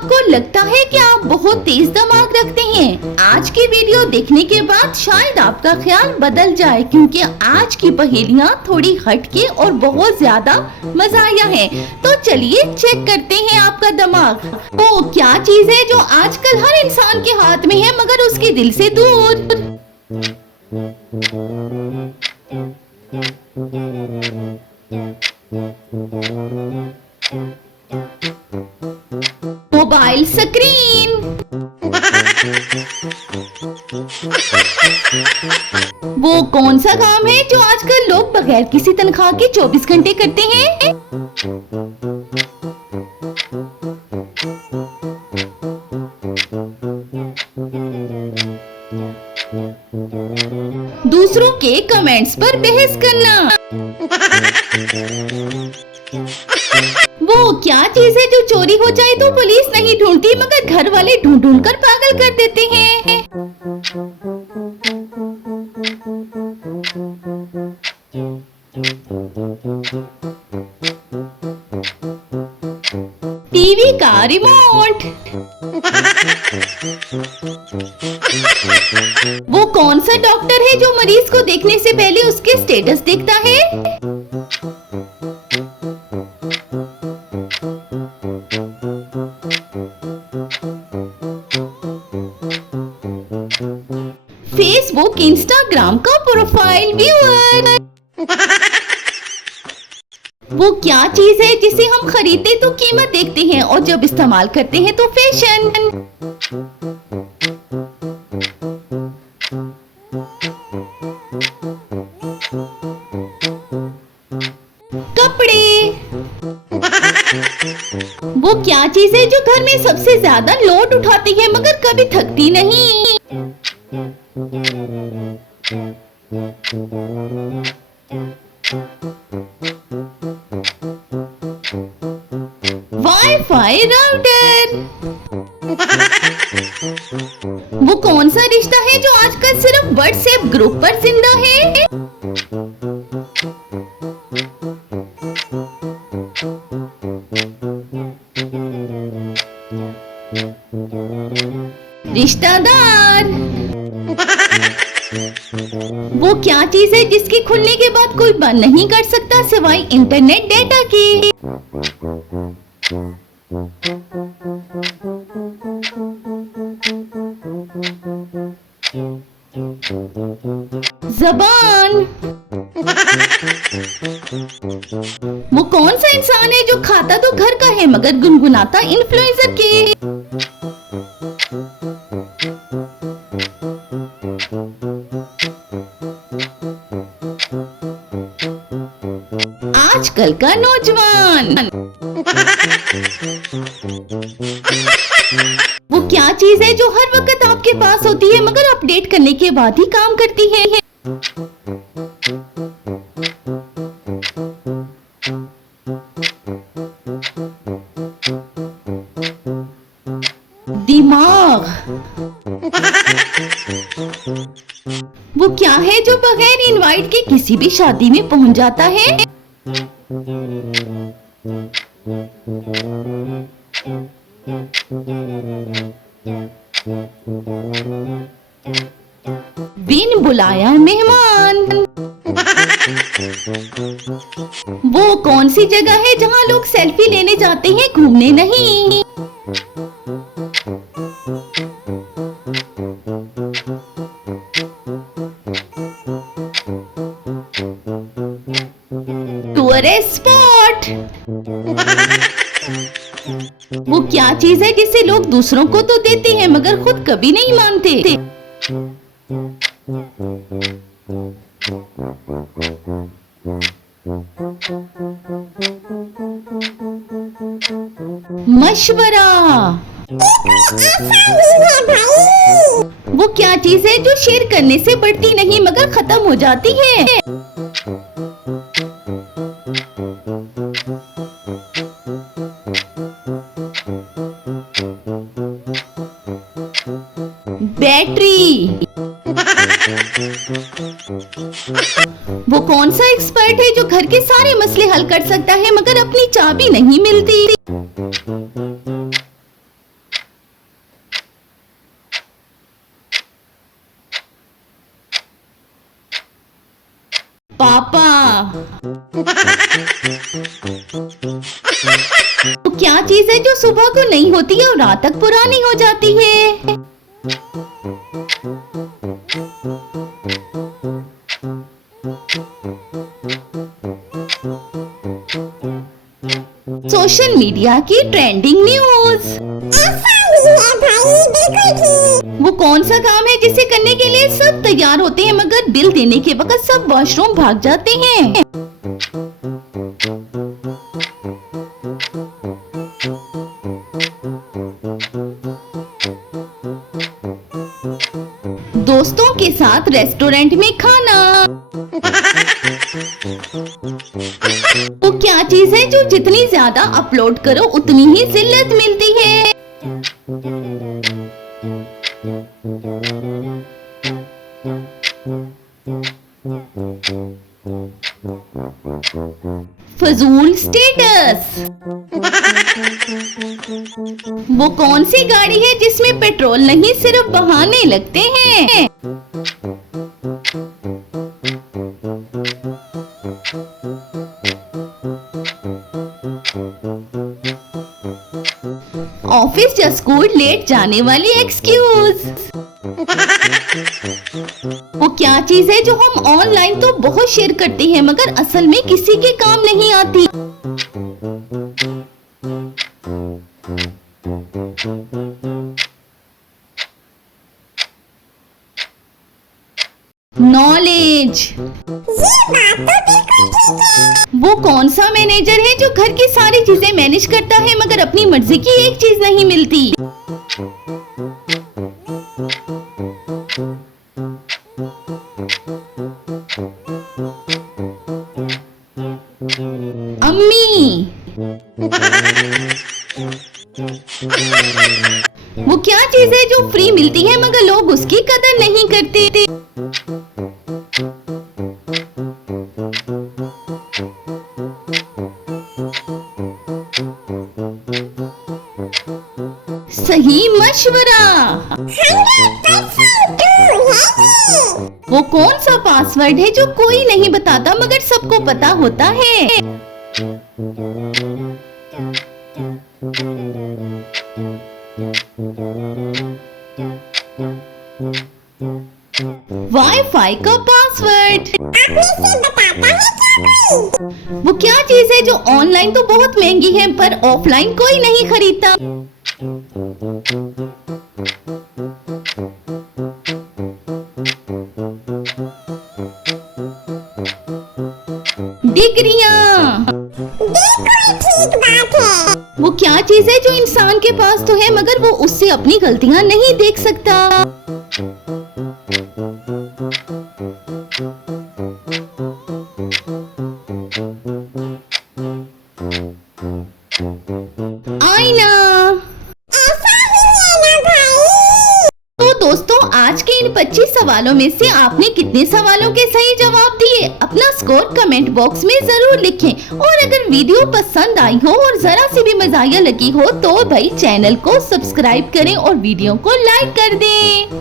आपको लगता है कि आप बहुत तेज दिमाग रखते हैं? आज की वीडियो देखने के बाद शायद आपका ख्याल बदल जाए, क्योंकि आज की पहेलियाँ थोड़ी हटके और बहुत ज्यादा मज़ाया हैं। तो चलिए चेक करते हैं आपका दिमाग। वो क्या चीज है जो आजकल हर इंसान के हाथ में है मगर उसके दिल से दूर? Mobile screen. वो कौन सा काम है जो आजकल लोग बगैर किसी तनख्वाह के 24 घंटे करते हैं? दूसरों के कमेंट्स पर बहस करना। वो क्या चीज है जो चोरी हो जाए तो पुलिस नहीं ढूंढती मगर घर वाले ढूंढ ढूंढ कर पागल कर देते हैं? टीवी का रिमोट। वो कौन सा डॉक्टर है जो मरीज को देखने से पहले उसके स्टेटस देखता है? फेसबुक इंस्टाग्राम का प्रोफाइल व्यूअर। वो क्या चीज है जिसे हम खरीदते तो कीमत देखते हैं और जब इस्तेमाल करते हैं तो फैशन? कपड़े। वो क्या चीज है जो घर में सबसे ज्यादा लोड उठाती है मगर कभी थकती नहीं? Wifi router. वो कौन सा रिश्ता है जो आजकल सिर्फ व्हाट्सएप ग्रुप पर जिंदा है? रिश्तेदार। वो क्या चीज है जिसके खुलने के बाद कोई बंद नहीं कर सकता सिवाय इंटरनेट डेटा के? ज़बान। वो कौन सा इंसान है जो खाता तो घर का है मगर गुनगुनाता इन्फ्लुएंसर के? आजकल का नौजवान। वो क्या चीज है जो हर वक्त आपके पास होती है मगर अपडेट करने के बाद ही काम करती है? दिमाग। वो क्या है जो बगैर इनवाइट के किसी भी शादी में पहुंच जाता है? बिन बुलाया मेहमान। वो कौन सी जगह है जहां लोग सेल्फी लेने जाते हैं, घूमने नहीं? Tourist spot. वो क्या चीज है जिसे लोग दूसरों को तो देते हैं मगर खुद कभी नहीं मांगते? मशवरा। वो क्या चीज है जो शेयर करने से बढ़ती नहीं मगर खत्म हो जाती है? बैटरी। वो कौन सा एक्सपर्ट है जो घर के सारे मसले हल कर सकता है मगर अपनी चाबी नहीं मिलती? पापा। तो क्या चीज है जो सुबह को नहीं होती है और रात तक पुरानी हो जाती है? सोशल मीडिया की ट्रेंडिंग न्यूज। वो कौन सा काम है जिसे करने के लिए सब तैयार होते हैं मगर बिल देने के वक्त सब वॉशरूम भाग जाते हैं? दोस्तों के साथ रेस्टोरेंट में खाना। वो क्या चीज है जो जितनी ज्यादा अपलोड करो उतनी ही जिल्लत मिलती है? फजूल स्टेटस। वो कौन सी गाड़ी है जिसमें पेट्रोल नहीं सिर्फ बहाने लगते हैं? ऑफिस या स्कूल लेट जाने वाली एक्सक्यूज। वो क्या चीज है जो हम ऑनलाइन तो बहुत शेयर करते हैं मगर असल में किसी के काम नहीं आती? नॉलेज। वो कौन सा मैनेजर है जो घर की सारी चीजें मैनेज करता है मगर अपनी मर्जी की एक चीज नहीं मिलती? अम्मी। वो क्या चीज है जो फ्री मिलती है मगर लोग उसकी कदर नहीं करते? सही मशवरा। वो कौन सा पासवर्ड है जो कोई नहीं बताता मगर सबको पता होता है? वाईफाई का पासवर्ड। वो क्या चीज है जो ऑनलाइन तो बहुत महंगी है पर ऑफलाइन कोई नहीं खरीदता? डिग्रियां। वो क्या चीज है जो इंसान के पास तो है मगर वो उससे अपनी गलतियां नहीं देख सकता? आईना। तो दोस्तों आज के इन 25 सवालों में से आपने कितने सवालों के सही जवाब दिए? अपना स्कोर कमेंट बॉक्स में जरूर लिखें और अगर वीडियो पसंद आई हो और जरा सी भी मज़ाकिया लगी हो तो भाई चैनल को सब्सक्राइब करें और वीडियो को लाइक कर दें।